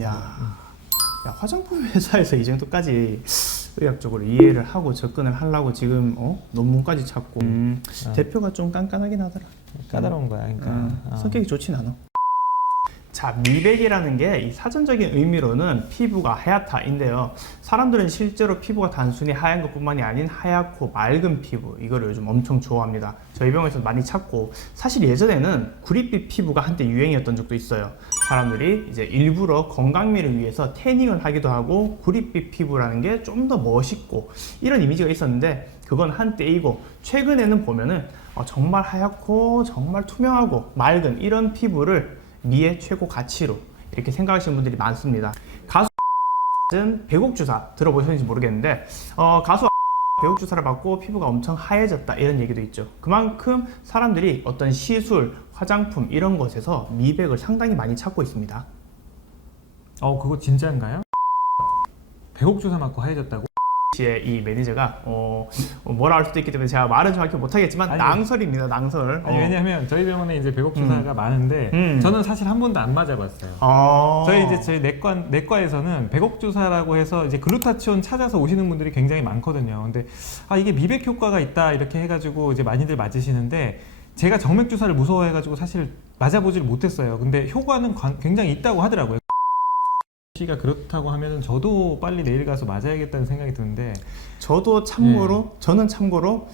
야, 화장품 회사에서 이 정도까지 의학적으로 이해를 하고 접근을 하려고 지금 논문까지 찾고 대표가 좀 깐깐하긴 하더라. 까다로운 거야. 그러니까 성격이 좋진 않아. 자, 미백이라는 게 이 사전적인 의미로는 피부가 하얗다인데요. 사람들은 실제로 피부가 단순히 하얀 것뿐만이 아닌 하얗고 맑은 피부, 이거를 요즘 엄청 좋아합니다. 저희 병원에서 많이 찾고, 사실 예전에는 구릿빛 피부가 한때 유행이었던 적도 있어요. 사람들이 이제 일부러 건강미를 위해서 태닝을 하기도 하고 구릿빛 피부라는 게 좀 더 멋있고 이런 이미지가 있었는데, 그건 한때이고 최근에는 보면은 정말 하얗고 정말 투명하고 맑은 이런 피부를 미의 최고 가치로 이렇게 생각하시는 분들이 많습니다. 가수 배곡주사 들어보셨는지 모르겠는데 가수 배곡주사를 받고 피부가 엄청 하얘졌다 이런 얘기도 있죠. 그만큼 사람들이 어떤 시술, 화장품 이런 것에서 미백을 상당히 많이 찾고 있습니다. 그거 진짜인가요? 배곡주사 맞고 하얘졌다고? 이 매니저가 뭐라 할 수도 있기 때문에 제가 말은 정확히 못하겠지만 낭설입니다. 낭설. 왜냐하면 저희 병원에 이제 배곡주사가 많은데 저는 사실 한 번도 안 맞아봤어요. 저희 내과에서는 배곡주사라고 해서 이제 글루타치온 찾아서 오시는 분들이 굉장히 많거든요. 근데 이게 미백 효과가 있다 이렇게 해가지고 이제 많이들 맞으시는데, 제가 정맥주사를 무서워해가지고 사실 맞아보질 못했어요. 근데 효과는 굉장히 있다고 하더라고요. 가 그렇다고 하면 저도 빨리 내일 가서 맞아야겠다는 생각이 드는데, 저도 참고로 저는 참고로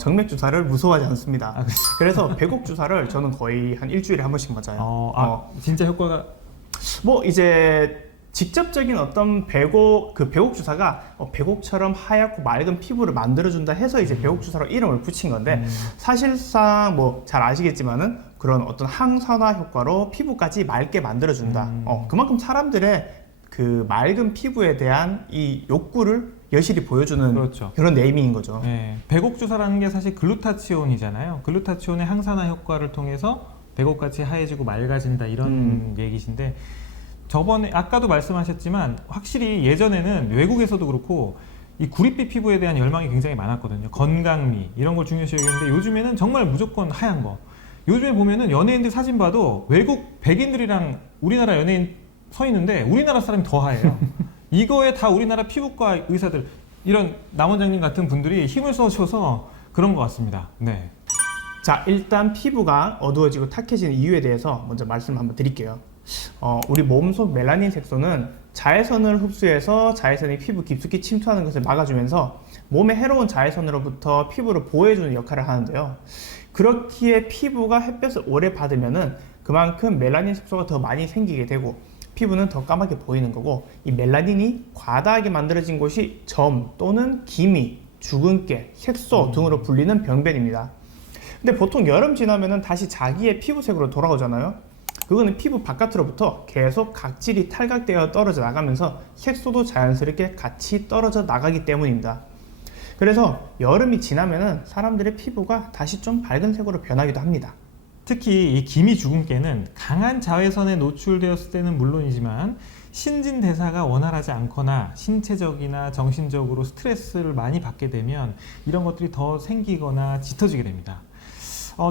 정맥 주사를 무서워하지 않습니다. 그래서 배곡 주사를 저는 거의 한 일주일에 한 번씩 맞아요. 진짜 효과가 뭐 이제 직접적인 어떤 배곡 주사가 배곡처럼 하얗고 맑은 피부를 만들어준다 해서 이제 배곡 주사로 이름을 붙인 건데, 사실상 뭐 잘 아시겠지만은 그런 어떤 항산화 효과로 피부까지 맑게 만들어준다. 그만큼 사람들의 그 맑은 피부에 대한 이 욕구를 여실히 보여주는, 그렇죠, 그런 네이밍인 거죠. 네. 배곡주사라는 게 사실 글루타치온이잖아요. 글루타치온의 항산화 효과를 통해서 배곡같이 하얘지고 맑아진다 이런 얘기신데, 저번에 아까도 말씀하셨지만 확실히 예전에는 외국에서도 그렇고 이 구릿빛 피부에 대한 열망이 굉장히 많았거든요. 건강미 이런 걸 중요시 여기는데, 요즘에는 정말 무조건 하얀 거. 요즘에 보면은 연예인들 사진 봐도 외국 백인들이랑 우리나라 연예인 서 있는데 우리나라 사람이 더 하얘요. 이거에 다 우리나라 피부과 의사들, 이런 남 원장님 같은 분들이 힘을 써주셔서 그런 것 같습니다. 네. 자, 일단 피부가 어두워지고 탁해지는 이유에 대해서 먼저 말씀 한번 드릴게요. 우리 몸속 멜라닌 색소는 자외선을 흡수해서 자외선이 피부 깊숙이 침투하는 것을 막아주면서 몸의 해로운 자외선으로부터 피부를 보호해주는 역할을 하는데요. 그렇기에 피부가 햇볕을 오래 받으면은 그만큼 멜라닌 색소가 더 많이 생기게 되고 피부는 더 까맣게 보이는 거고, 이 멜라닌이 과다하게 만들어진 곳이 점 또는 기미, 주근깨, 색소 등으로 불리는 병변입니다. 근데 보통 여름 지나면은 다시 자기의 피부색으로 돌아오잖아요. 그거는 피부 바깥으로부터 계속 각질이 탈각되어 떨어져 나가면서 색소도 자연스럽게 같이 떨어져 나가기 때문입니다. 그래서 여름이 지나면은 사람들의 피부가 다시 좀 밝은 색으로 변하기도 합니다. 특히 이 기미 주근깨는 강한 자외선에 노출되었을 때는 물론이지만 신진대사가 원활하지 않거나 신체적이나 정신적으로 스트레스를 많이 받게 되면 이런 것들이 더 생기거나 짙어지게 됩니다.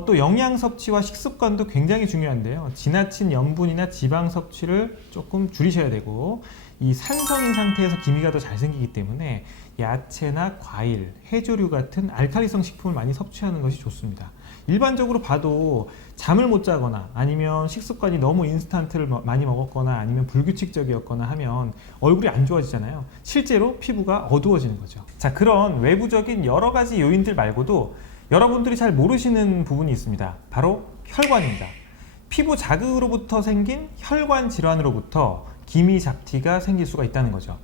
또 영양 섭취와 식습관도 굉장히 중요한데요. 지나친 염분이나 지방 섭취를 조금 줄이셔야 되고, 이 산성인 상태에서 기미가 더 잘 생기기 때문에 야채나 과일, 해조류 같은 알칼리성 식품을 많이 섭취하는 것이 좋습니다. 일반적으로 봐도 잠을 못 자거나 아니면 식습관이 너무 인스턴트를 많이 먹었거나 아니면 불규칙적이었거나 하면 얼굴이 안 좋아지잖아요. 실제로 피부가 어두워지는 거죠. 자, 그런 외부적인 여러 가지 요인들 말고도 여러분들이 잘 모르시는 부분이 있습니다. 바로 혈관입니다. 피부 자극으로부터 생긴 혈관 질환으로부터 기미 잡티가 생길 수가 있다는 거죠.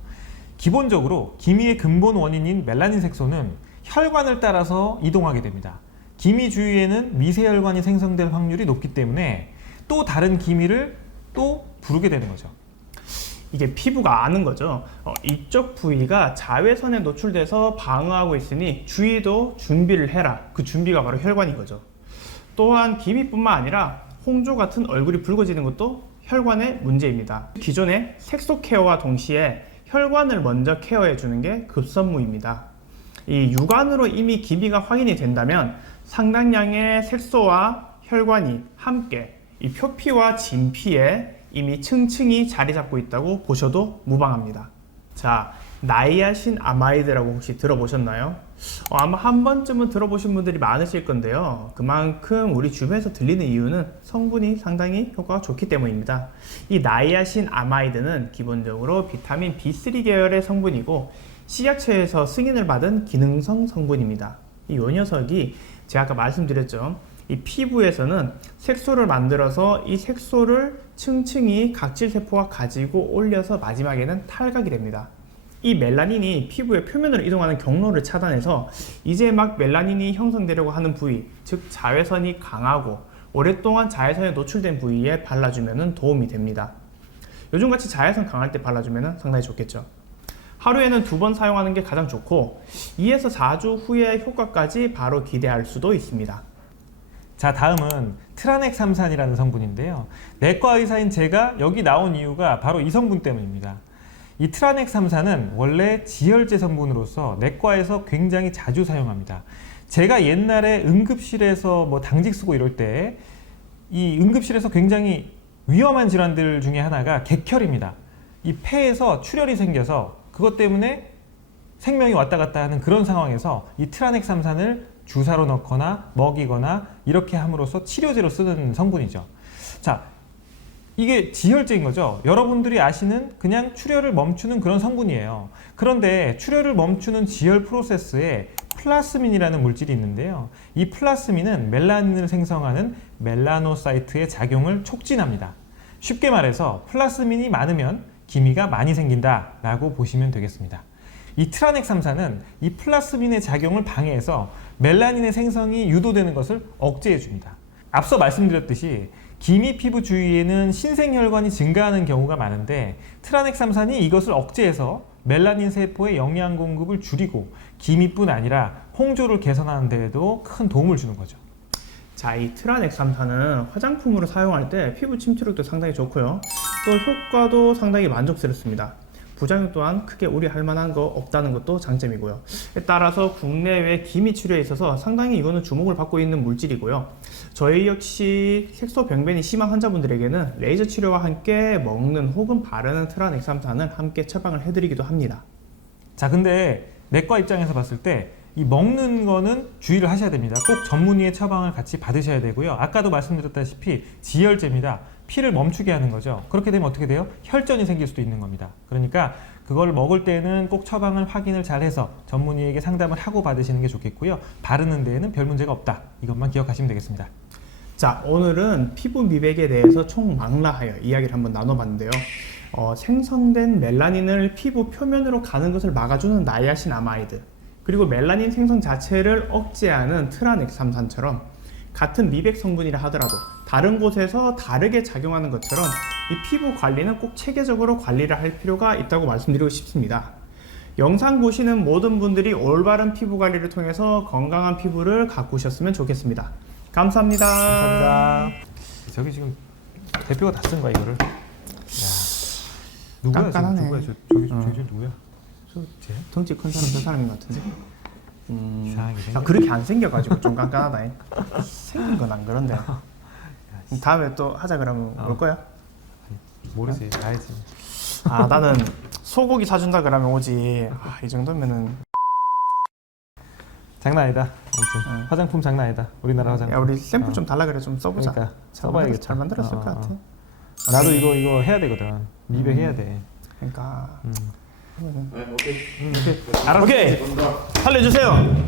기본적으로 기미의 근본 원인인 멜라닌 색소는 혈관을 따라서 이동하게 됩니다. 기미 주위에는 미세혈관이 생성될 확률이 높기 때문에 또 다른 기미를 또 부르게 되는 거죠. 이게 피부가 아는 거죠. 이쪽 부위가 자외선에 노출돼서 방어하고 있으니 주위도 준비를 해라. 그 준비가 바로 혈관인 거죠. 또한 기미뿐만 아니라 홍조 같은 얼굴이 붉어지는 것도 혈관의 문제입니다. 기존의 색소 케어와 동시에 혈관을 먼저 케어해 주는 게 급선무입니다. 이 육안으로 이미 기미가 확인이 된다면 상당량의 색소와 혈관이 함께 이 표피와 진피에 이미 층층이 자리 잡고 있다고 보셔도 무방합니다. 자, 나이아신 아마이드라고 혹시 들어보셨나요? 아마 한 번쯤은 들어보신 분들이 많으실 건데요. 그만큼 우리 주변에서 들리는 이유는 성분이 상당히 효과가 좋기 때문입니다. 이 나이아신 아마이드는 기본적으로 비타민 B3 계열의 성분이고 식약처에서 승인을 받은 기능성 성분입니다. 이 녀석이 제가 아까 말씀드렸죠. 이 피부에서는 색소를 만들어서 이 색소를 층층이 각질세포가 가지고 올려서 마지막에는 탈각이 됩니다. 이 멜라닌이 피부의 표면으로 이동하는 경로를 차단해서 이제 막 멜라닌이 형성되려고 하는 부위, 즉 자외선이 강하고 오랫동안 자외선에 노출된 부위에 발라주면 도움이 됩니다. 요즘같이 자외선 강할 때 발라주면 상당히 좋겠죠. 하루에는 2번 사용하는 게 가장 좋고 2에서 4주 후에 효과까지 바로 기대할 수도 있습니다. 자, 다음은 트라넥삼산이라는 성분인데요. 내과 의사인 제가 여기 나온 이유가 바로 이 성분 때문입니다. 이 트라넥삼산은 원래 지혈제 성분으로서 내과에서 굉장히 자주 사용합니다. 제가 옛날에 응급실에서 뭐 당직 쓰고 이럴 때 이 응급실에서 굉장히 위험한 질환들 중에 하나가 객혈입니다. 이 폐에서 출혈이 생겨서 그것 때문에 생명이 왔다 갔다 하는 그런 상황에서 이 트라넥삼산을 주사로 넣거나 먹이거나 이렇게 함으로써 치료제로 쓰는 성분이죠. 자, 이게 지혈제인 거죠. 여러분들이 아시는 그냥 출혈을 멈추는 그런 성분이에요. 그런데 출혈을 멈추는 지혈 프로세스에 플라스민이라는 물질이 있는데요. 이 플라스민은 멜라닌을 생성하는 멜라노사이트의 작용을 촉진합니다. 쉽게 말해서 플라스민이 많으면 기미가 많이 생긴다 라고 보시면 되겠습니다. 이 트라넥삼산은 이 플라스민의 작용을 방해해서 멜라닌의 생성이 유도되는 것을 억제해 줍니다. 앞서 말씀드렸듯이 기미 피부 주위에는 신생혈관이 증가하는 경우가 많은데 트라넥삼산이 이것을 억제해서 멜라닌 세포의 영양 공급을 줄이고 기미뿐 아니라 홍조를 개선하는 데에도 큰 도움을 주는 거죠. 자, 이 트라넥삼산은 화장품으로 사용할 때 피부 침투력도 상당히 좋고요. 또 효과도 상당히 만족스럽습니다. 부작용 또한 크게 우려할 만한 거 없다는 것도 장점이고요. 따라서 국내외 기미 치료에 있어서 상당히 이거는 주목을 받고 있는 물질이고요. 저희 역시 색소 병변이 심한 환자분들에게는 레이저 치료와 함께 먹는 혹은 바르는 트라넥삼산을 함께 처방을 해드리기도 합니다. 자, 근데 내과 입장에서 봤을 때 이 먹는 거는 주의를 하셔야 됩니다. 꼭 전문의의 처방을 같이 받으셔야 되고요. 아까도 말씀드렸다시피 지혈제입니다. 피를 멈추게 하는 거죠. 그렇게 되면 어떻게 돼요? 혈전이 생길 수도 있는 겁니다. 그러니까 그걸 먹을 때는 꼭 처방을 확인을 잘 해서 전문의에게 상담을 하고 받으시는 게 좋겠고요. 바르는 데에는 별 문제가 없다. 이것만 기억하시면 되겠습니다. 자, 오늘은 피부 미백에 대해서 총망라하여 이야기를 한번 나눠봤는데요. 생성된 멜라닌을 피부 표면으로 가는 것을 막아주는 나이아신 아마이드, 그리고 멜라닌 생성 자체를 억제하는 트라넥삼산처럼 같은 미백 성분이라 하더라도 다른 곳에서 다르게 작용하는 것처럼 이 피부 관리는 꼭 체계적으로 관리를 할 필요가 있다고 말씀드리고 싶습니다. 영상 보시는 모든 분들이 올바른 피부 관리를 통해서 건강한 피부를 가꾸셨으면 좋겠습니다. 감사합니다. 감사합니다. 저기 지금 대표가 다 쓴 거야 이거를. 야, 누구야 깐깐하네. 지금? 누구야? 저기 누구야? 쟤? 덩치 큰 사람 저 사람인 것 같은데. 이상하게 생겼네. 그렇게 안 생겨가지고 좀 깐깐하다. 생긴 건 안 그런데. 다음에 또 하자 그러면 올 거야? 모르지, 알지. 아, 나는 소고기 사준다 그러면 오지. 아, 이 정도면은. 장난 아니다. 아무튼 화장품 장난 아니다. 우리나라 화장품. 야, 우리 샘플 좀 달라 그래. 좀 써보자. 그러니까 잘 써봐야겠다. 잘 만들었을 것 같아. 나도 이거 해야 되거든. 미백 해야 돼. 그러니까. 오케이. 알았어. 오케이. 살려주세요.